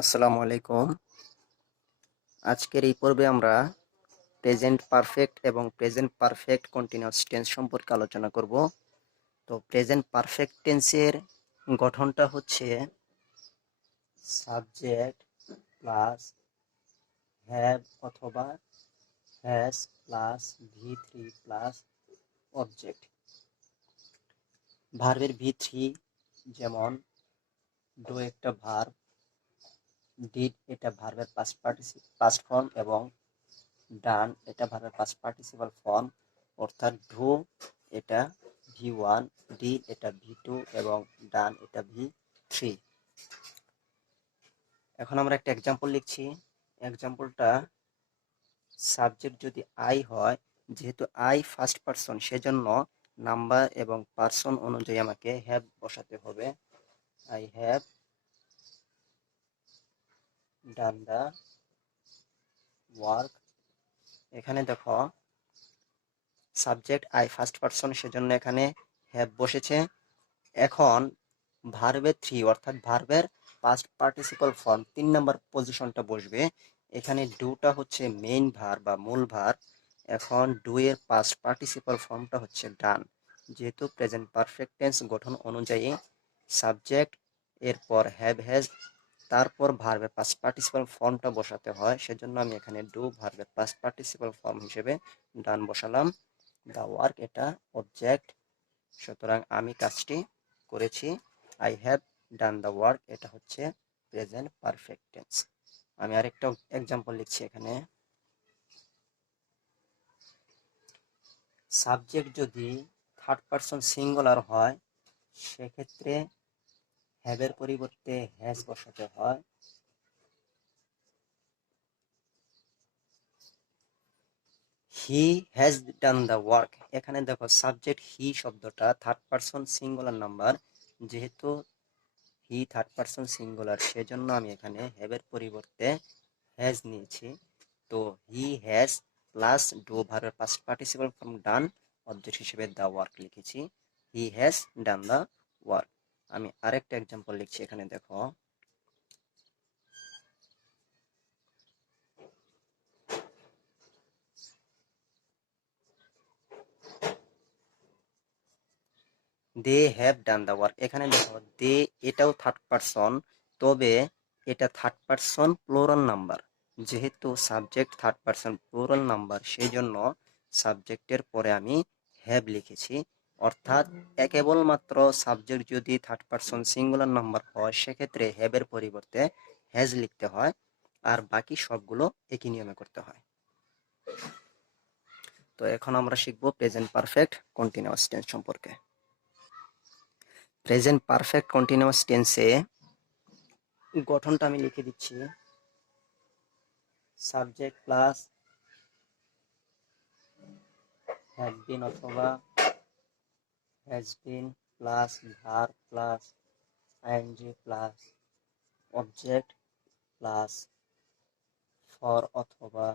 আসসালামু আলাইকুম। আজকের এই পর্বে আমরা প্রেজেন্ট পারফেক্ট এবং প্রেজেন্ট পারফেক্ট কন্টিনিউয়াস টেন্স সম্পর্কে আলোচনা করব। তো প্রেজেন্ট পারফেক্ট টেন্সের গঠনটা হচ্ছে সাবজেক্ট প্লাস হ্যাভ অথবা হ্যাজ প্লাস ভি3 প্লাস অবজেক্ট। ভার্বের ভি3 যেমন ডু একটা ভার্ব, ডিড এটা ভার্বের পাস্ট ফর্ম এবং ডান এটা ভার্বের পাস্ট পার্টিসিপাল ফর্ম, অর্থাৎ ডু এটা ভি1, ডিড এটা ভি2 এবং ডান এটা ভি3। এখন আমরা একটা এক্সাম্পল লিখছি। এক্সাম্পলটা সাবজেক্ট যদি আই হয়, যেহেতু আই ফার্স্ট পারসন সেজন্য নাম্বার এবং পারসন অনুযায়ী আমাকে হ্যাভ বসাতে হবে। I have done the work. এখানে দেখো সাবজেক্ট আই ফার্স্ট পারসন সেজন্য এখানে হ্যাভ বসেছে। এখন ভার্বের 3 অর্থাৎ ভার্বের পাস্ট পার্টিসিপাল ফর্ম 3 নাম্বার পজিশনটা বসবে। এখানে ডুটা হচ্ছে মেইন ভার্ব বা মূল ভার্ব। এখন ডু এর পাস্ট পার্টিসিপাল ফর্মটা হচ্ছে ডান। যেহেতু প্রেজেন্ট পারফেক্ট টেন্স গঠন অনুযায়ী সাবজেক্ট এরপর হ্যাভ হ্যাজ তারপর ভার্বের পাস্ট পার্টিসিপাল ফর্মটা বসাতে হয়, সেজন্য আমি এখানে ডু ভার্বের পাস্ট পার্টিসিপাল ফর্ম হিসেবে ডান বসালাম। দা ওয়ার্ক এটা অবজেক্ট, সুতরাং আমি কাজটি করেছি। I have done the work এটা হচ্ছে প্রেজেন্ট পারফেক্ট টেন্স। আমি আরেকটা এক্সাম্পল লিখছি। এখানে সাবজেক্ট যদি থার্ড পারসন সিঙ্গুলার হয় সেক্ষেত্রে হ্যাভের পরিবর্তে হ্যাজ বসাতে হয়। হি হ্যাজ ডান দ্য ওয়ার্ক। এখানে দেখো সাবজেক্ট হি শব্দটা থার্ড পারসন সিঙ্গুলার নাম্বার, যেহেতু হি থার্ড পারসন সিঙ্গুলার সেজন্য আমি এখানে হ্যাভের পরিবর্তে হ্যাজ নিয়েছি। তো হি হ্যাজ প্লাস ডু ভার্বের past participle form done object হিসেবে দা ওয়ার্ক লিখেছি। He has done the work. আমি আরেকটা এক্সাম্পল লিখছি। এখানে দেখো they have done the work. এখানে দেখো দে এটাও থার্ড পারসন, তবে এটা থার্ড পারসন প্লুরাল নাম্বার। যেহেতু subject third person plural number সেই জন্য সাবজেক্টের পরে আমি হ্যাভ লিখেছি। অর্থাৎ কেবলমাত্র সাবজেক্ট যদি থার্ড পারসন সিঙ্গুলার নাম্বার হয় সেক্ষেত্রে হ্যাভের পরিবর্তে হ্যাজ লিখতে হয়, আর বাকি সবগুলো একই নিয়মে করতে হয়। তো এখন আমরা শিখবো প্রেজেন্ট পারফেক্ট কন্টিনিউয়াস টেন্স সম্পর্কে। প্রেজেন্ট পারফেক্ট কন্টিনিউয়াস টেন্সে গঠনটা আমি লিখে দিচ্ছি। সাবজেক্ট প্লাস হ্যাভ বিন অথবা has been plus verb plus ING plus object plus for অথবা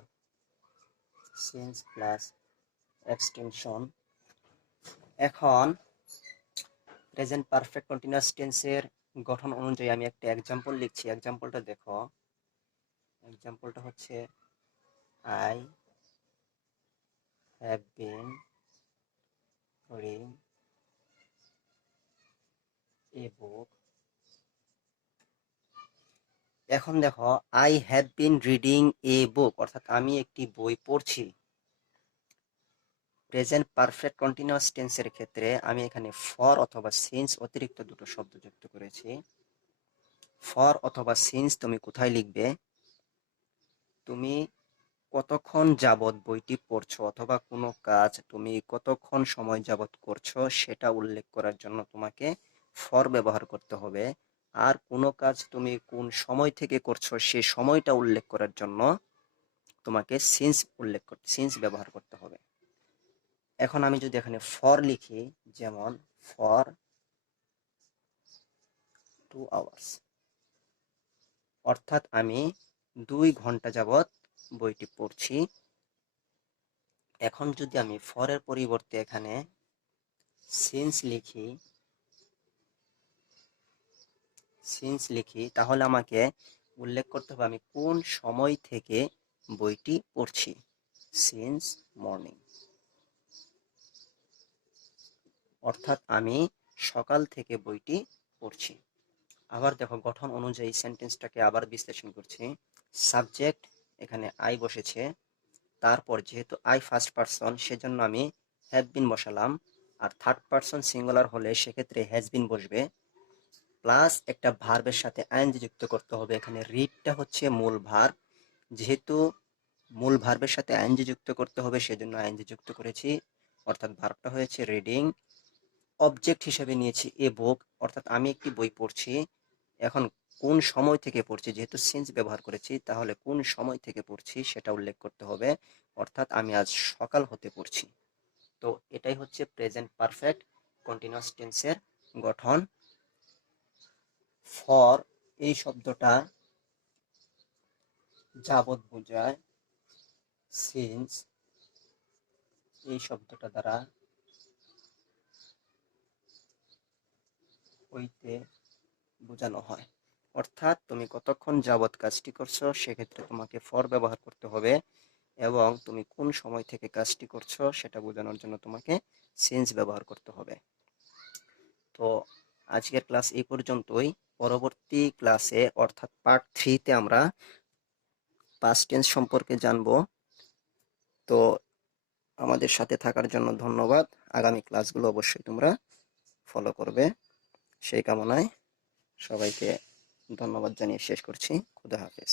সিন্স প্লাস এক্সটেনশন। এখন প্রেজেন্ট পারফেক্ট কন্টিনিউয়াস টেন্সের গঠন অনুযায়ী আমি একটা এক্সাম্পল লিখছি। এক্সাম্পলটা দেখো। এক্সাম্পলটা হচ্ছে I have been reading a বুক। এখন দেখো I have been reading a বুক অর্থাৎ আমি একটি বই পড়ছি। প্রেজেন্ট পারফেক্ট কন্টিনিউয়াস টেন্সের ক্ষেত্রে আমি এখানে ফর অথবা সিন্স অতিরিক্ত দুটো শব্দ যুক্ত করেছি। ফর অথবা সিন্স তুমি কোথায় লিখবে? তুমি কতক্ষণ যাবত বইটি পড়ছো অথবা কোনো কাজ তুমি কতক্ষণ সময় যাবত করছো সেটা উল্লেখ করার জন্য তোমাকে ফর ব্যবহার করতে হবে। আর কোনো কাজ তুমি কোন সময় থেকে করছো সে সময়টা উল্লেখ করার জন্য তোমাকে সিন্স ব্যবহার করতে হবে। এখন আমি যদি এখানে ফর লিখি, যেমন ফর 2 আওয়ার্স, অর্থাৎ আমি 2 ঘন্টা যাবত বইটি পড়ছি। এখন যদি আমি ফরের পরিবর্তে এখানে সিন্স লিখি তাহলে আমাকে উল্লেখ করতে হবে আমি কোন সময় থেকে বইটি পড়ছি। সিন্স মর্নিং, অর্থাৎ আমি সকাল থেকে বইটি পড়ছি। আবার দেখো গঠন অনুযায়ী সেন্টেন্সটাকে আবার বিশ্লেষণ করছি। সাবজেক্ট, এখানে আই বসেছে, তারপর যেহেতু আই ফার্স্ট পারসন সেজন্য আমি হ্যাভ বিন বসালাম, আর থার্ড পারসন সিঙ্গুলার হলে সেক্ষেত্রে হ্যাজ বিন বসবে, প্লাস একটা ভার্বের সাথে আইএনজি যুক্ত করতে হবে। এখানে রিডটা হচ্ছে মূল ভার্ব, যেহেতু মূল ভার্বের সাথে আইএনজি যুক্ত করতে হবে সেজন্য আইএনজি যুক্ত করেছি, অর্থাৎ ভার্বটা হয়েছে রিডিং। অবজেক্ট হিসেবে নিয়েছি এ বুক, অর্থাৎ আমি একটি বই পড়ছি। এখন কোন সময় থেকে পড়ছি, যেহেতু সিন্স ব্যবহার করেছি তাহলে কোন সময় থেকে পড়ছি সেটা উল্লেখ করতে হবে, অর্থাৎ আমি আজ সকাল হতে পড়ছি। তো এটাই হচ্ছে প্রেজেন্ট পারফেক্ট কন্টিনিউয়াস টেন্সের গঠন। ফর এই শব্দটা যাবৎ বোঝায়, সিন্স এই শব্দটা দ্বারা হইতে বোঝানো হয়, অর্থাৎ তুমি কতক্ষণ যাবৎ কাজটি করছো সেক্ষেত্রে তোমাকে ফর ব্যবহার করতে হবে, এবং তুমি কোন সময় থেকে কাজটি করছো সেটা বোঝানোর জন্য তোমাকে সিন্স ব্যবহার করতে হবে। তো আজকের ক্লাস এই পর্যন্তই। পরবর্তী ক্লাসে অর্থাৎ পার্ট 3-তে আমরা পাস্ট টেন্স সম্পর্কে জানবো। তো আমাদের সাথে থাকার জন্য ধন্যবাদ। আগামী ক্লাসগুলো অবশ্যই তোমরা ফলো করবে, সেই কামনায় সবাইকে ধন্যবাদ জানিয়ে শেষ করছি। খুদা হাফেজ।